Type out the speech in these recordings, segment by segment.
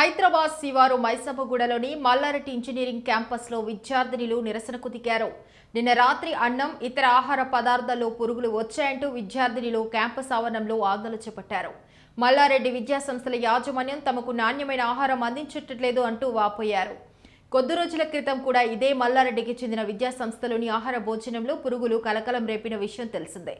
హైదరాబాద్ శివారు మైసమ్మగూడలోని మల్లారెడ్డి ఇంజనీరింగ్ క్యాంపస్లో విద్యార్థినులు నిరసనకు దిగారు. నిన్న రాత్రి అన్నం, ఇతర ఆహార పదార్థాల్లో పురుగులు వచ్చాయంటూ విద్యార్థినులు క్యాంపస్ ఆవరణంలో ఆందోళన చేపట్టారు. మల్లారెడ్డి విద్యాసంస్థల యాజమాన్యం తమకు నాణ్యమైన ఆహారం అందించట్లేదు అంటూ వాపోయారు. కొద్ది రోజుల క్రితం కూడా ఇదే మల్లారెడ్డికి చెందిన విద్యాసంస్థలోని ఆహార భోజనంలో పురుగులు కలకలం రేపిన విషయం తెలిసిందే.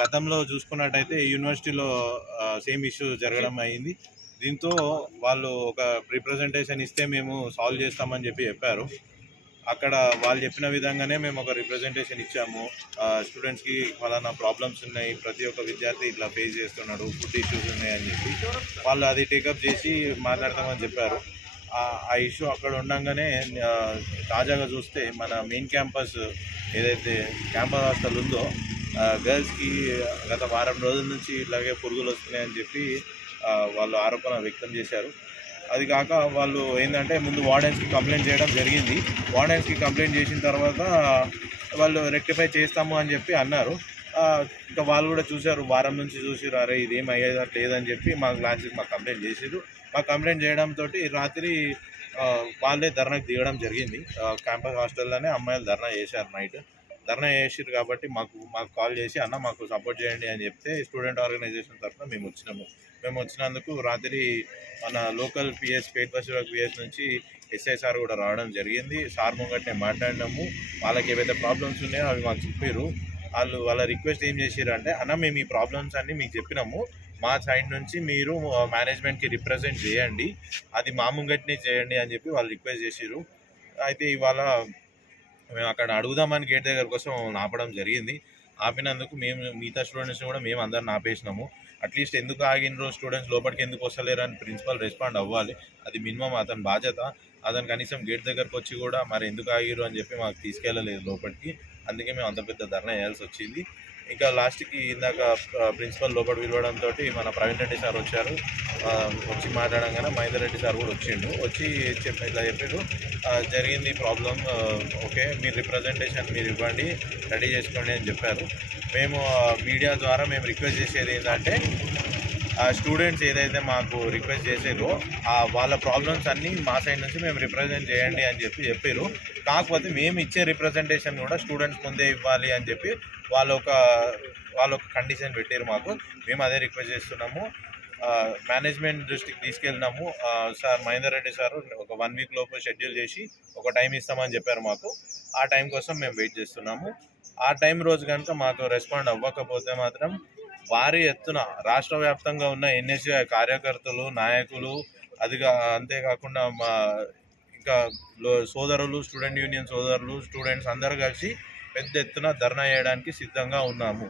గతంలో చూసుకున్నట్టయితే యూనివర్సిటీలో సేమ్ ఇష్యూ జరగడం అయింది. దీంతో వాళ్ళు ఒక రిప్రజెంటేషన్ ఇస్తే మేము సాల్వ్ చేస్తామని చెప్పారు. అక్కడ వాళ్ళు చెప్పిన విధంగానే మేము ఒక రిప్రజెంటేషన్ ఇచ్చాము. స్టూడెంట్స్కి ఫలానా ప్రాబ్లమ్స్ ఉన్నాయి, ప్రతి ఒక్క విద్యార్థి ఇట్లా ఫేస్ చేస్తున్నాడు, ఫుడ్ ఇష్యూస్ ఉన్నాయని చెప్పి వాళ్ళు అది టేకప్ చేసి మాట్లాడతామని చెప్పారు. ఆ ఇష్యూ అక్కడ ఉండగానే తాజాగా చూస్తే మన మెయిన్ క్యాంపస్ ఏదైతే క్యాంపస్ హాస్టల్ ఉందో గర్ల్స్కి గత వారం రోజుల నుంచి ఇలాగే పురుగులు వస్తున్నాయని చెప్పి వాళ్ళు ఆరోపణ వ్యక్తం చేశారు. అది కాక వాళ్ళు ఏంటంటే ముందు వార్డెన్స్కి కంప్లైంట్ చేయడం జరిగింది. వార్డెన్స్కి కంప్లైంట్ చేసిన తర్వాత వాళ్ళు రెక్టిఫై చేస్తాము అని చెప్పి అన్నారు. ఇంకా వాళ్ళు కూడా చూశారు, వారం నుంచి చూసిరు, అరే ఇదేం అయ్యేది లేదని చెప్పి మాకు కంప్లైంట్ చేసిరు. మాకు కంప్లైంట్ చేయడంతో రాత్రి వాళ్ళే ధర్నాకి దిగడం జరిగింది. క్యాంపస్ హాస్టల్లోనే అమ్మాయిలు ధర్నా చేశారు. నైట్ ధర్నా చేసారు కాబట్టి మాకు కాల్ చేసి అన్న మాకు సపోర్ట్ చేయండి అని చెప్తే స్టూడెంట్ ఆర్గనైజేషన్ తరఫున మేము వచ్చినందుకు రాత్రి మన local PS state bus PS నుంచి ఎస్ఐ సార్ కూడా రావడం జరిగింది. సార్ ముంగట్నే మాట్లాడినాము. వాళ్ళకి ఏవైతే ప్రాబ్లమ్స్ ఉన్నాయో అవి మాకు చెప్పారు. వాళ్ళ రిక్వెస్ట్ ఏం చేశారు అంటే, అన్న మేము ఈ ప్రాబ్లమ్స్ అన్నీ మీకు చెప్పినాము, మా సైడ్ నుంచి మీరు మేనేజ్మెంట్కి రిప్రజెంట్ చేయండి, అది మా ముంగట్నే చేయండి అని చెప్పి వాళ్ళు రిక్వెస్ట్ చేశారు. అయితే ఇవాళ మేము అక్కడ అడుగుదామని గేట్ దగ్గర కోసం ఆపడం జరిగింది. ఆపినందుకు మేము మిగతా స్టూడెంట్స్ని కూడా మేము అందరిని ఆపేసినాము. అట్లీస్ట్ ఎందుకు ఆగినరో, స్టూడెంట్స్ లోపలికి ఎందుకు వస్తలేరు అని ప్రిన్సిపల్ రెస్పాండ్ అవ్వాలి. అది మినిమం అతని బాధ్యత. అతను కనీసం గేట్ దగ్గరకు వచ్చి కూడా మరి ఎందుకు ఆగిరు అని చెప్పి మాకు తీసుకెళ్ళలేదు లోపలికి. అందుకే మేము అంత పెద్ద ధర్నా చేయాల్సి వచ్చింది. ఇంకా లాస్ట్కి ఇందాక ప్రిన్సిపల్ లోపల పిలవడంతో మన ప్రవీణ్ రెడ్డి సార్ వచ్చారు. వచ్చి మాట్లాడంగానే మహేందర్ రెడ్డి సార్ కూడా వచ్చి ఇట్లా చెప్పారు, జరిగింది ప్రాబ్లం, ఓకే మీరు రిప్రజెంటేషన్ మీరు ఇవ్వండి, రెడీ చేసుకోండి అని చెప్పారు. మేము మీడియా ద్వారా మేము రిక్వెస్ట్ చేసేది ఏంటంటే, స్టూడెంట్స్ ఏదైతే మాకు రిక్వెస్ట్ చేసారో వాళ్ళ ప్రాబ్లమ్స్ అన్నీ మా సైడ్ నుంచి మేము రిప్రజెంట్ చేయండి అని చెప్పారు. కాకపోతే మేము ఇచ్చే రిప్రజెంటేషన్ కూడా స్టూడెంట్స్ ముందే ఇవ్వాలి అని చెప్పి వాళ్ళు ఒక కండిషన్ పెట్టారు మాకు. మేము అదే రిక్వెస్ట్ చేస్తున్నాము. మేనేజ్మెంట్ దృష్టికి తీసుకెళ్ళినాము. సార్ మహేందర్ రెడ్డి సార్ ఒక 1 వీక్ లోపు షెడ్యూల్ చేసి ఒక టైం ఇస్తామని చెప్పారు మాకు. ఆ టైం కోసం మేము వెయిట్ చేస్తున్నాము. ఆ టైం రోజు కనుక మాకు రెస్పాండ్ అవ్వకపోతే మాత్రం భారీ ఎత్తున రాష్ట్ర వ్యాప్తంగా ఉన్న ఎన్ఎస్యు కార్యకర్తలు, నాయకులు, అంతేకాకుండా మా ఇంకా సోదరులు, స్టూడెంట్ యూనియన్ సోదరులు, స్టూడెంట్స్ అందరూ కలిసి పెద్ద ఎత్తున ధర్నా చేయడానికి సిద్ధంగా ఉన్నాము.